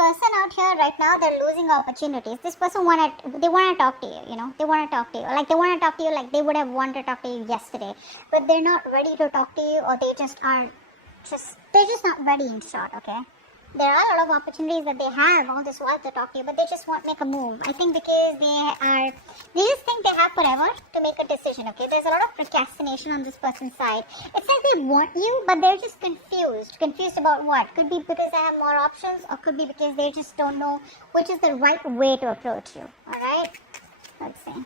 person out here right now, they're losing opportunities. This person they want to talk to you, they want to talk to you. Like, they want to talk to you like they would have wanted to talk to you yesterday. But they're not ready to talk to you, or they're just not ready, in short, okay? There are a lot of opportunities that they have all this while to talk to you, but they just won't make a move. I think because they just think they have forever to make a decision, okay? There's a lot of procrastination on this person's side. It's like they want you, but they're just confused. Confused about what? Could be because they have more options, or could be because they just don't know which is the right way to approach you, alright? Let's see.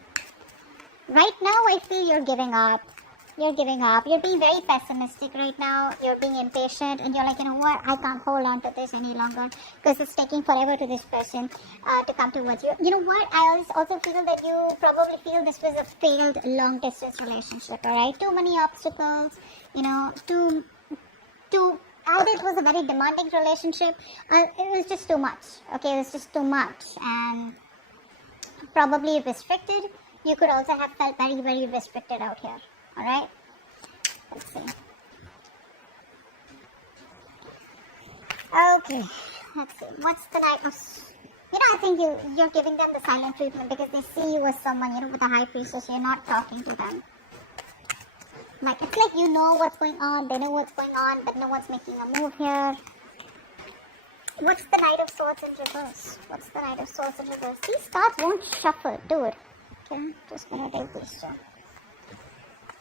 Right now, I feel you're giving up. You're giving up. You're being very pessimistic right now. You're being impatient, and you're like, you know what? I can't hold on to this any longer because it's taking forever to this person to come towards you. You know what? I also feel that you probably feel this was a failed long distance relationship. All right, too many obstacles. Either it was a very demanding relationship. It was just too much. Okay, it was just too much, and probably restricted. You could also have felt very, very restricted out here. Alright, let's see. Okay, let's see. What's the night of... I think you're giving them the silent treatment because they see you as someone, with a high priestess. You're not talking to them. Like, it's like you know what's going on, they know what's going on, but no one's making a move here. What's the Knight of Swords in reverse? What's the Knight of Swords in reverse? These cards won't shuffle, dude. Okay, just gonna take these two.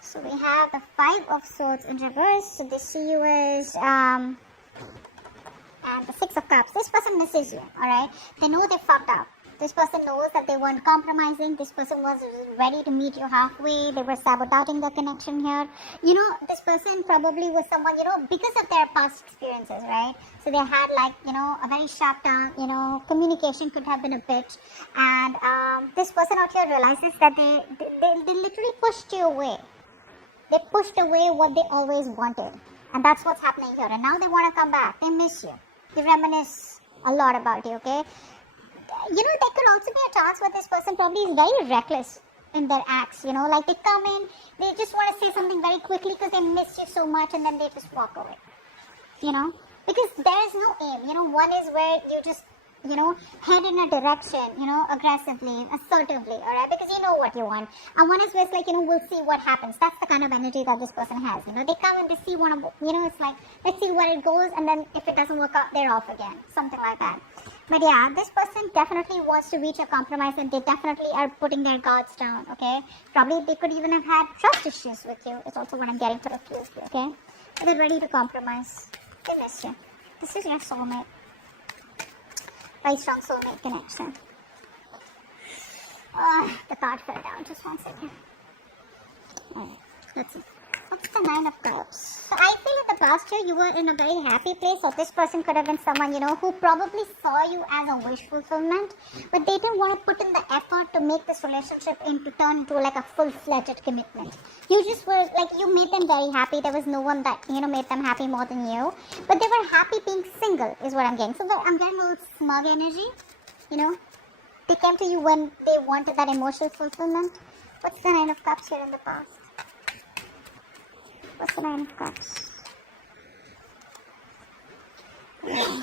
So we have the Five of Swords in reverse. So they see you as and the Six of Cups. This person misses you, alright? They know they fucked up. This person knows that they weren't compromising. This person was ready to meet you halfway. They were sabotaging the connection here. This person probably was someone, because of their past experiences, right? So they had a very sharp tongue, communication could have been a bitch. And this person out here realizes that they literally pushed you away. They pushed away what they always wanted. And that's what's happening here. And now they want to come back. They miss you. They reminisce a lot about you, okay? There could also be a chance where this person probably is very reckless in their acts, like they come in, they just want to say something very quickly because they miss you so much, and then they just walk away, because there is no aim. One is where you just, head in a direction, aggressively, assertively, alright, because you know what you want. And one is where it's like, we'll see what happens. That's the kind of energy that this person has, they come and they see it's like, let's see where it goes, and then if it doesn't work out, they're off again, something like that. But yeah, this person definitely wants to reach a compromise, and they definitely are putting their guards down, okay? Probably they could even have had trust issues with you. It's also what I'm getting to refuse, okay? But they're ready to compromise. They miss you. This is your soulmate. Very strong soulmate connection. The card fell down. Just 1 second. Alright, let's see. What's the Nine of Cups? So I feel in the past year you were in a very happy place, or this person could have been someone, who probably saw you as a wish fulfillment, but they didn't want to put in the effort to make this relationship turn into like a full-fledged commitment. You just were, like, you made them very happy. There was no one that, made them happy more than you, but they were happy being single is what I'm getting. So I'm getting a little smug energy, They came to you when they wanted that emotional fulfillment. What's the Nine of Cups here in the past? What's the Nine of Cups? Yeah.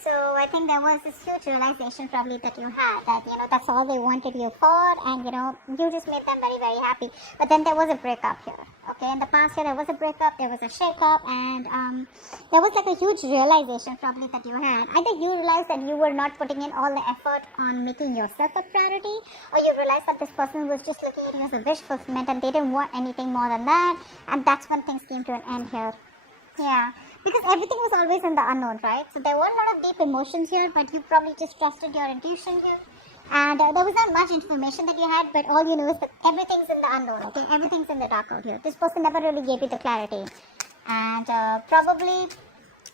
So I think there was this huge realization probably that you had, that, that's all they wanted you for, and, you just made them very, very happy. But then there was a breakup here, okay? In the past year, there was a breakup, there was a shake-up, and there was like a huge realization probably that you had. Either you realized that you were not putting in all the effort on making yourself a priority, or you realized that this person was just looking at you as a wish fulfillment, and they didn't want anything more than that, and that's when things came to an end here. Yeah, because everything was always in the unknown, right? So there were a lot of deep emotions here, but you probably just trusted your intuition here. And there was not much information that you had, but all you know is that everything's in the unknown, okay? Everything's in the dark out here. This person never really gave you the clarity. And probably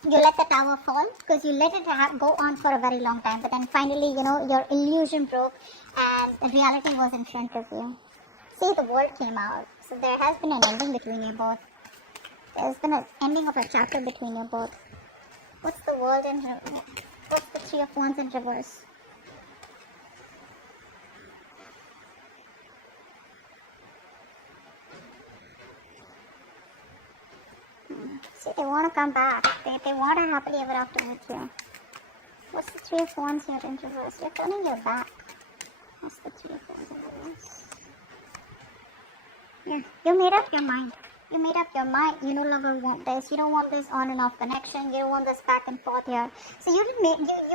you let the tower fall because you let it go on for a very long time. But then finally, your illusion broke and reality was in front of you. See, the world came out. So there has been an ending between you both. There's been an ending of a chapter between you both. What's the world in reverse? What's the Three of Wands in reverse? See, they want to come back. They want a happily ever after with you. What's the Three of Wands here in reverse? You're turning your back. What's the Three of Wands in reverse? Yeah, you made up your mind. You made up your mind. You no longer want this. You don't want this on and off connection. You don't want this back and forth here. So you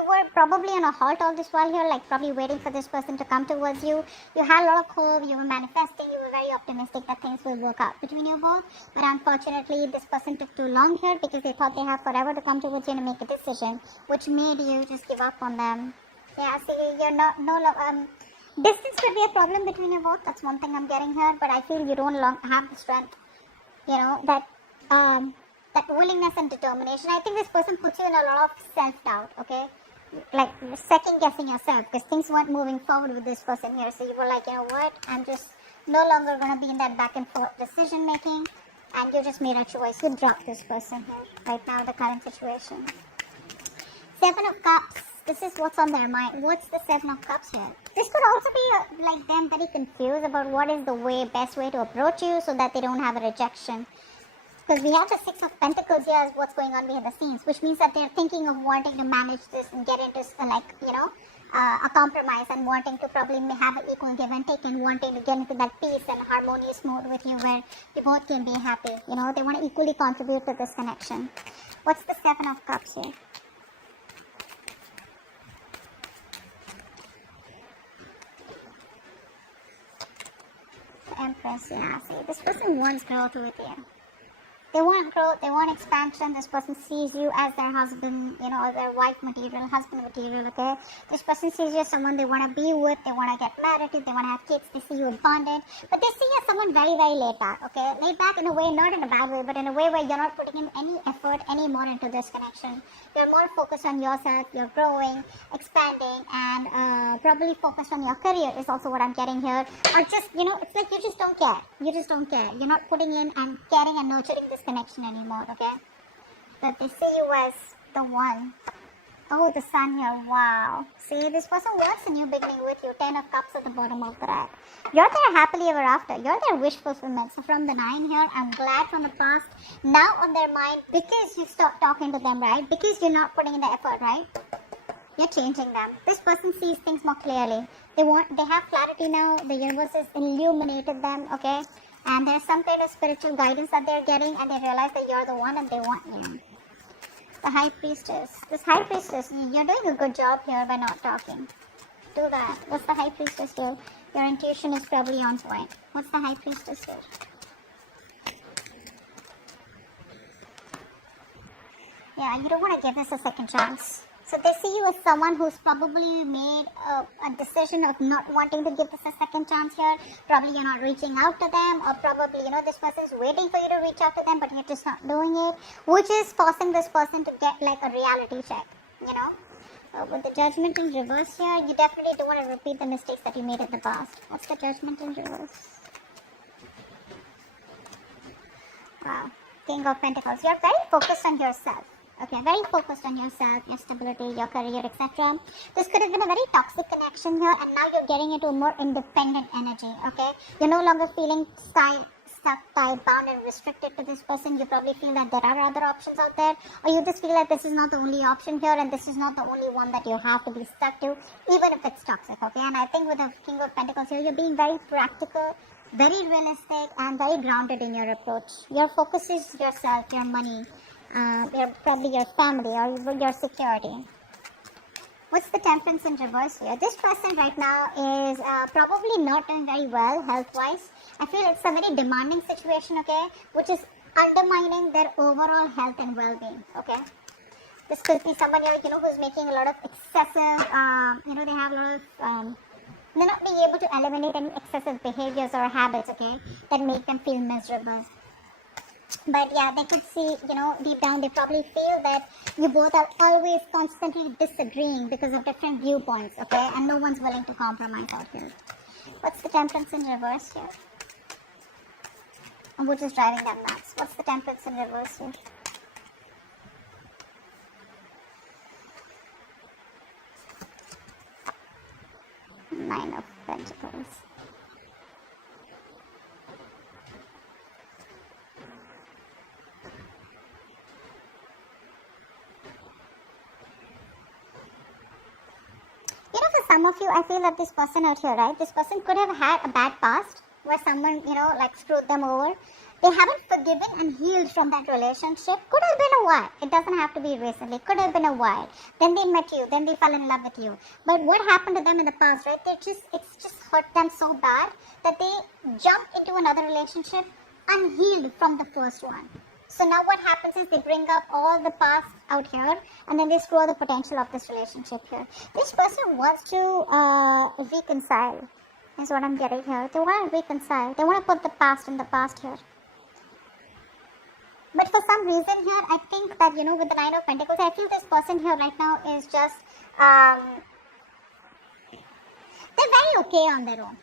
were probably on a halt all this while here, like probably waiting for this person to come towards you. You had a lot of hope. You were manifesting. You were very optimistic that things will work out between you both. But unfortunately, this person took too long here because they thought they have forever to come towards you and make a decision, which made you just give up on them. Yeah, see, you're distance could be a problem between you both. That's one thing I'm getting here. But I feel you don't have the strength. You know, that willingness and determination. I think this person puts you in a lot of self-doubt, okay? Like second-guessing yourself because things weren't moving forward with this person here. So you were like, you know what? I'm just no longer going to be in that back-and-forth decision-making. And you just made a choice. You dropped this person here right now, the current situation. Seven of Cups. This is what's on their mind. What's the Seven of Cups here? This could also be like them very confused about what is the best way to approach you so that they don't have a rejection. Because we have the Six of Pentacles here as what's going on behind the scenes, which means that they're thinking of wanting to manage this and get into a compromise and wanting to probably have an equal give and take and wanting to get into that peace and harmonious mode with you where you both can be happy. You know, they want to equally contribute to this connection. What's the Seven of Cups here? Empress, yeah. See, this person wants growth with you. They want growth, they want expansion. This person sees you as their husband, you know, or their wife material, husband material, okay? This person sees you as someone they want to be with, they want to get married to, they want to have kids, they see you bonded. But they see you as someone very, very laid back, okay? Laid back in a way, not in a bad way, but in a way where you're not putting in any effort anymore into this connection. You're more focused on yourself, you're growing, expanding, and probably focused on your career is also what I'm getting here. Or just, you know, it's like you just don't care. You just don't care. You're not putting in and caring and nurturing this connection anymore, okay? But they see you as the one. Oh, the Sun here, wow. See, this person wants a new beginning with you. 10 of Cups at the bottom of the deck. You're their happily ever after. You're their wish fulfillment. So from the 9 here, I'm glad from the past. Now on their mind, because you stopped talking to them, right? Because you're not putting in the effort, right? You're changing them. This person sees things more clearly. They have clarity now. The universe has illuminated them, okay? And there's some kind of spiritual guidance that they're getting and they realize that you're the one and they want you. The High Priestess. This High Priestess, you're doing a good job here by not talking. Do that. What's the High Priestess here? Your intuition is probably on point. What's the High Priestess here? Yeah, you don't want to give this a second chance. So they see you as someone who's probably made a decision of not wanting to give this a second chance here. Probably you're not reaching out to them, or probably, you know, this person's waiting for you to reach out to them, but you're just not doing it, which is forcing this person to get like a reality check, you know. With the Judgment in reverse here, you definitely don't want to repeat the mistakes that you made in the past. What's the Judgment in reverse? Wow. King of Pentacles. You're very focused on yourself. Okay, very focused on yourself, your stability, your career, etc. This could have been a very toxic connection here, and now you're getting into a more independent energy, okay? You're no longer feeling stuck, tied, bound, and restricted to this person. You probably feel that there are other options out there, or you just feel that this is not the only option here, and this is not the only one that you have to be stuck to, even if it's toxic, okay? And I think with the King of Pentacles here, you're being very practical, very realistic, and very grounded in your approach. Your focus is yourself, your money, probably your family or your security. What's the Temperance in reverse here? This person right now is probably not doing very well health-wise. I feel it's a very demanding situation, okay, which is undermining their overall health and well-being, okay. This could be somebody, you know, who's making a lot of excessive, you know, they have a lot of, they're not being able to eliminate any excessive behaviors or habits, okay, that make them feel miserable. But yeah, they could see, you know, deep down they probably feel that you both are always constantly disagreeing because of different viewpoints, okay? And no one's willing to compromise out here. What's the Temperance in reverse here? And which is driving them nuts. What's the Temperance in reverse here? Nine of Pentacles. some of you, I feel that this person out here, right? This person could have had a bad past where someone, like screwed them over. They haven't forgiven and healed from that relationship. Could have been a while. It doesn't have to be recently. Could have been a while. Then they met you. Then they fell in love with you. But what happened to them in the past, right? It's just hurt them so bad that they jump into another relationship unhealed from the first one. So now what happens is they bring up all the past out here and then they screw the potential of this relationship here. This person wants to reconcile, is what I'm getting here. They want to reconcile. They want to put the past in the past here. But for some reason here, I think that, with the Nine of Pentacles, I feel this person here right now is just, they're very okay on their own.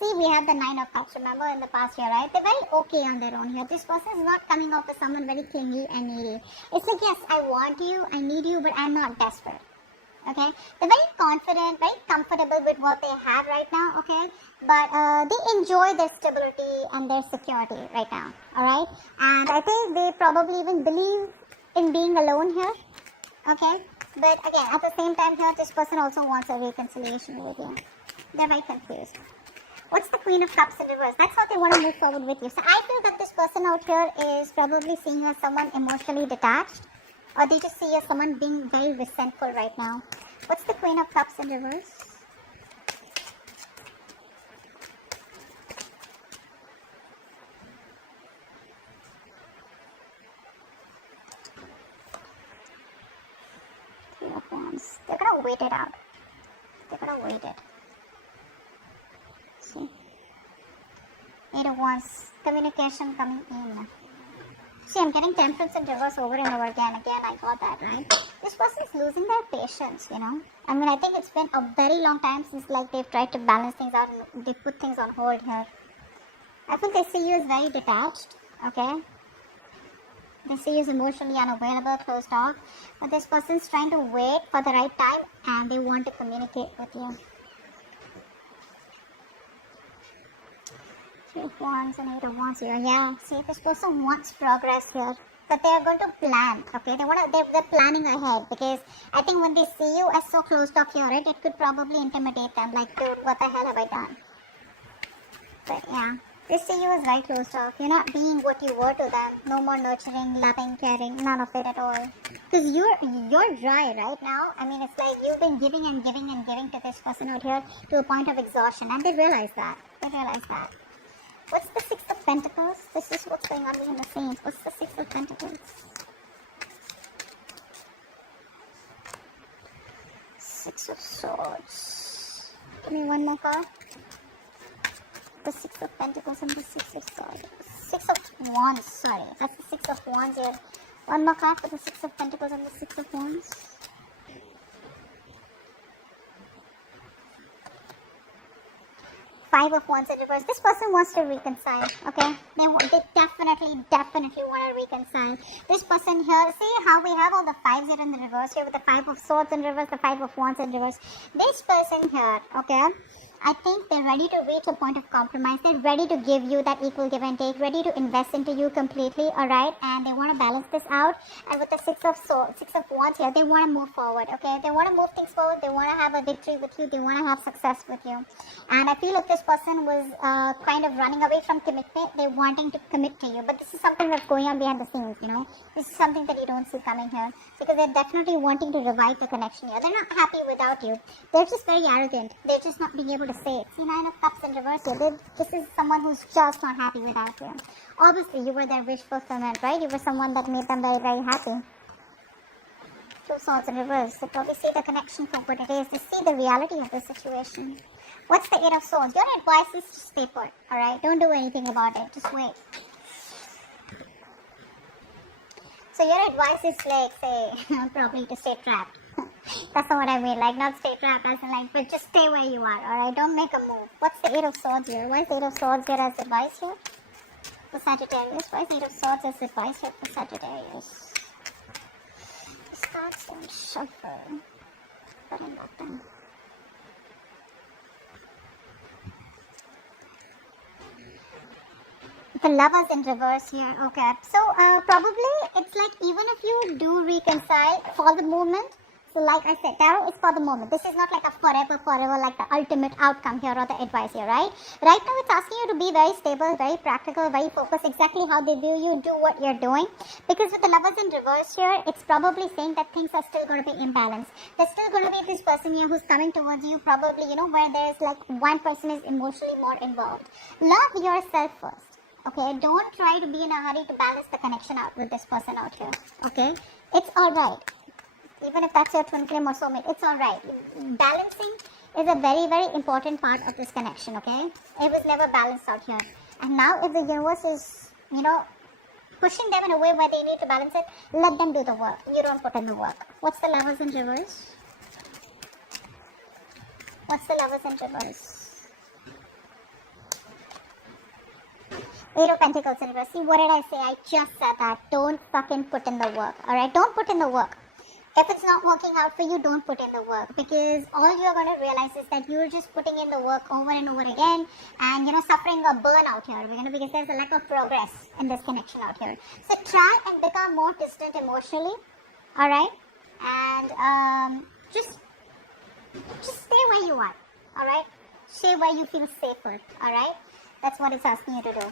See, we have the Nine of Cups, remember, in the past year, right? They're very okay on their own here. This person is not coming out to someone very clingy and needy. It's like, yes, I want you, I need you, but I'm not desperate. Okay? They're very confident, very comfortable with what they have right now, okay? But they enjoy their stability and their security right now, alright? And I think they probably even believe in being alone here, okay? But again, at the same time here, this person also wants a reconciliation with you. They're very confused. What's the Queen of Cups in reverse? That's how they want to move forward with you. So I feel that this person out here is probably seeing you as someone emotionally detached. Or they just see you as someone being very resentful right now. What's the Queen of Cups in reverse? Three of Wands. They're going to wait it out. They're going to wait it. See? Eight of Wands. Communication coming in. See, I'm getting Temperance in reverse over and over again. Again, I got that, right? This person is losing their patience, I mean, I think it's been a very long time since, they've tried to balance things out and they put things on hold here. I think they see you as very detached, okay? They see you as emotionally unavailable, closed off. But this person's trying to wait for the right time and they want to communicate with you. Three of Wands and Eight of Wands here. Yeah, see, this person wants progress here. That they are going to plan, okay? They're planning ahead because I think when they see you as so closed off here, right, it could probably intimidate them. Like, dude, what the hell have I done? But yeah, they see you as very closed off. You're not being what you were to them. No more nurturing, loving, caring, none of it at all. Because you're dry right now. I mean, it's like you've been giving and giving and giving to this person out here to a point of exhaustion, and they realize that. What's the Six of Pentacles? This is what's going on behind the scenes. What's the Six of Pentacles? Six of Swords. Give me one more card. The Six of Pentacles and the Six of Swords. Six of Wands, sorry. That's the Six of Wands here. One more card for the Six of Pentacles and the Six of Wands. Five of Wands in reverse. This person wants to reconcile, okay? They definitely want to reconcile. This person here, see how we have all the fives here in the reverse here with the Five of Swords in reverse, the Five of Wands in reverse. This person here, okay, I think they're ready to reach a point of compromise. They're ready to give you that equal give and take, ready to invest into you completely, alright? And they want to balance this out. And with the Six of Wands here, they want to move forward, okay? They want to move things forward. They want to have a victory with you. They want to have success with you. And I feel like this person was kind of running away from commitment. They're wanting to commit to you. But this is something that's going on behind the scenes, This is something that you don't see coming here. Because they're definitely wanting to revive the connection here. They're not happy without you. They're just very arrogant. They're just not being able to say it. See, Nine of Cups in reverse here. This is someone who's just not happy without you. Obviously, you were their wish fulfillment, right? You were someone that made them very, very happy. Two Swords in reverse. They probably see the connection for what it is. They see the reality of the situation. What's the Eight of Swords? Your advice is to stay put, alright? Don't do anything about it. Just wait. So your advice is like, say, probably to stay trapped. That's not what I mean. Like, not stay trapped as in like, but just stay where you are, alright? Don't make a move. What's the Eight of Swords here? Why is the Eight of Swords here as advice here? For Sagittarius. Why is the Eight of Swords as advice here for Sagittarius? This card's don't shuffle. Putting that down. The Lovers in reverse here. Okay. So, probably it's like even if you do reconcile for the moment, So like I said, tarot is for the moment. This is not like a forever, like the ultimate outcome here or the advice here, right? Right now it's asking you to be very stable, very practical, very focused, exactly how they view you, do what you're doing. Because with the lovers in reverse here, it's probably saying that things are still going to be imbalanced. There's still going to be this person here who's coming towards you, probably, where there's like one person is emotionally more involved. Love yourself first. Okay, don't try to be in a hurry to balance the connection out with this person out here. Okay, it's alright. Even if that's your twin flame or soulmate, it's alright. Balancing is a very, very important part of this connection, okay? It was never balanced out here. And now if the universe is, pushing them in a way where they need to balance it, let them do the work. You don't put in the work. What's the lovers in reverse? What's the lovers in reverse? Eight of Pentacles in reverse. See, what did I say? I just said that. Don't fucking put in the work, alright? Don't put in the work. If it's not working out for you, don't put in the work, because all you're going to realize is that you're just putting in the work over and over again and, suffering a burnout here, because there's a lack of progress in this connection out here. So try and become more distant emotionally, alright? And just stay where you are, alright? Stay where you feel safer, alright? That's what it's asking you to do.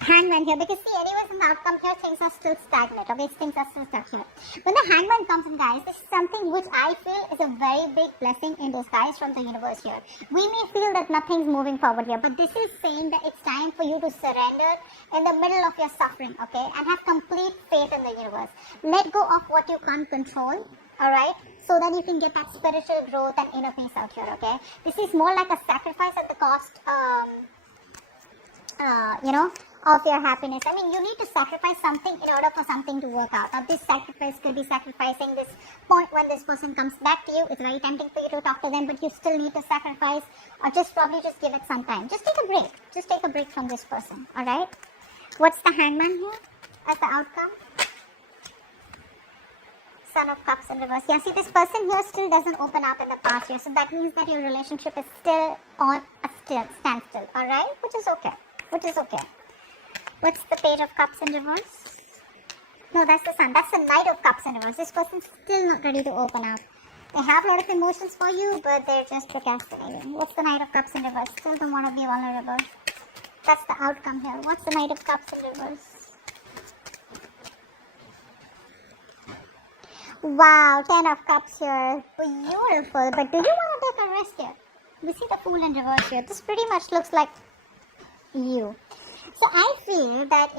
Hangman here, because see, anyways in the outcome here, things are still stagnant, okay? Things are still stuck here. When the Hangman comes in, guys, this is something which I feel is a very big blessing in disguise from the universe here. We may feel that nothing's moving forward here, but this is saying that it's time for you to surrender in the middle of your suffering, okay? And have complete faith in the universe. Let go of what you can't control, alright? So that you can get that spiritual growth and inner peace out here, okay? This is more like a sacrifice at the cost, of your happiness. I mean, you need to sacrifice something in order for something to work out. Now, this sacrifice could be sacrificing this point when this person comes back to you. It's very tempting for you to talk to them, but you still need to sacrifice, or just give it some time. Just take a break. Just take a break from this person, alright? What's the Hangman here as the outcome? Son of Cups in reverse. Yeah, see, this person here still doesn't open up in the past here. So that means that your relationship is still on a standstill, alright? Which is okay. What's the Page of Cups in reverse? No, that's the Sun. That's the Knight of Cups in reverse. This person's still not ready to open up. They have a lot of emotions for you, but they're just procrastinating. What's the Knight of Cups in reverse? Still don't want to be vulnerable. That's the outcome here. What's the Knight of Cups in reverse? Wow, 10 of Cups here. Beautiful. But do you want to take a risk here? We see the Fool in reverse here. This pretty much looks like you. So I feel that,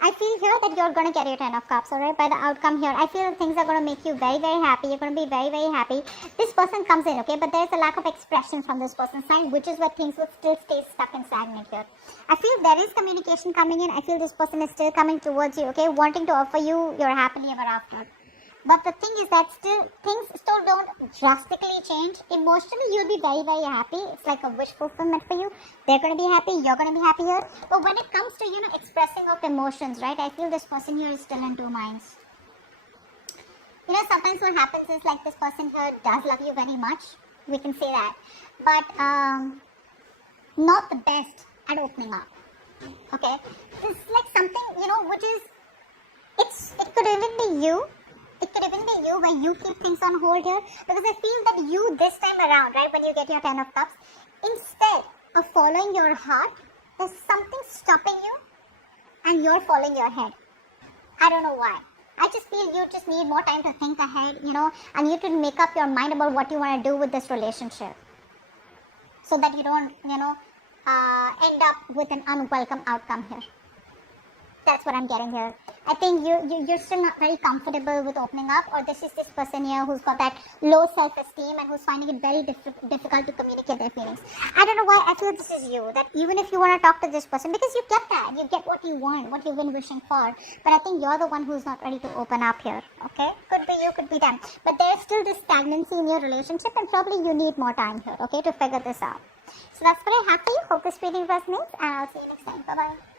I feel here that you're going to get your 10 of Cups, alright, by the outcome here. I feel that things are going to make you very, very happy. You're going to be very, very happy. This person comes in, okay, but there's a lack of expression from this person's side, which is where things would still stay stuck and stagnant here. I feel there is communication coming in. I feel this person is still coming towards you, okay, wanting to offer you your happily ever after. But the thing is that things still don't drastically change. Emotionally, you'll be very, very happy. It's like a wish fulfillment for you. They're going to be happy. You're going to be happy here. But when it comes to, expressing of emotions, right, I feel this person here is still in two minds. Sometimes what happens is like this person here does love you very much. We can say that. But not the best at opening up. Okay? It's like something, which is, it could even be you. It could even be you where you keep things on hold here, because I feel that you this time around, right, when you get your 10 of Cups, instead of following your heart, there's something stopping you and you're following your head. I don't know why. I just feel you just need more time to think ahead, and you can make up your mind about what you want to do with this relationship, so that you don't, end up with an unwelcome outcome here. That's what I'm getting here. I think you're still not very comfortable with opening up, or this is this person here who's got that low self-esteem and who's finding it very difficult to communicate their feelings. I don't know why I feel this is you, that even if you want to talk to this person, because you get that, you get what you want, what you've been wishing for, but I think you're the one who's not ready to open up here, okay? Could be you, could be them. But there's still this stagnancy in your relationship, and probably you need more time here, okay, to figure this out. So that's what I have for you. Hope this reading resonates, and I'll see you next time. Bye-bye.